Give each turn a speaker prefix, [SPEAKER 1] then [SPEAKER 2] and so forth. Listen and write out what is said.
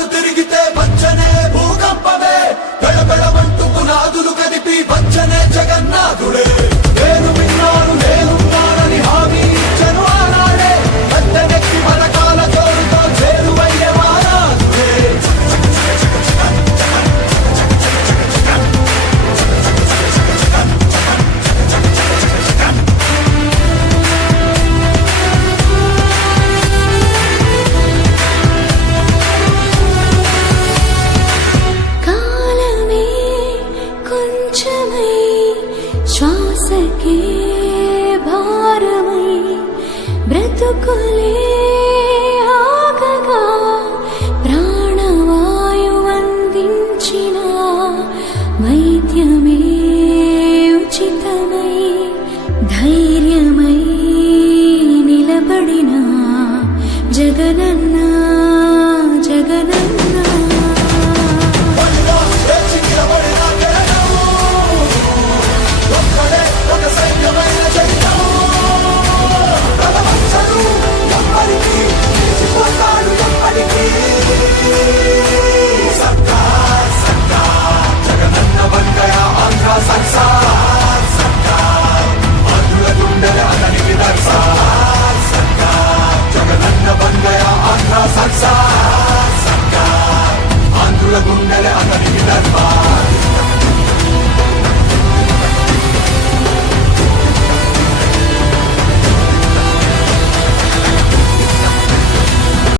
[SPEAKER 1] పునాదులు తిరిగితే వచ్చనే భూకంపమే. గడబడమంటూ పునాదులు కదిపి వచ్చనే జగన్నాథుడే.
[SPEAKER 2] బ్రతుకులే
[SPEAKER 1] the fire.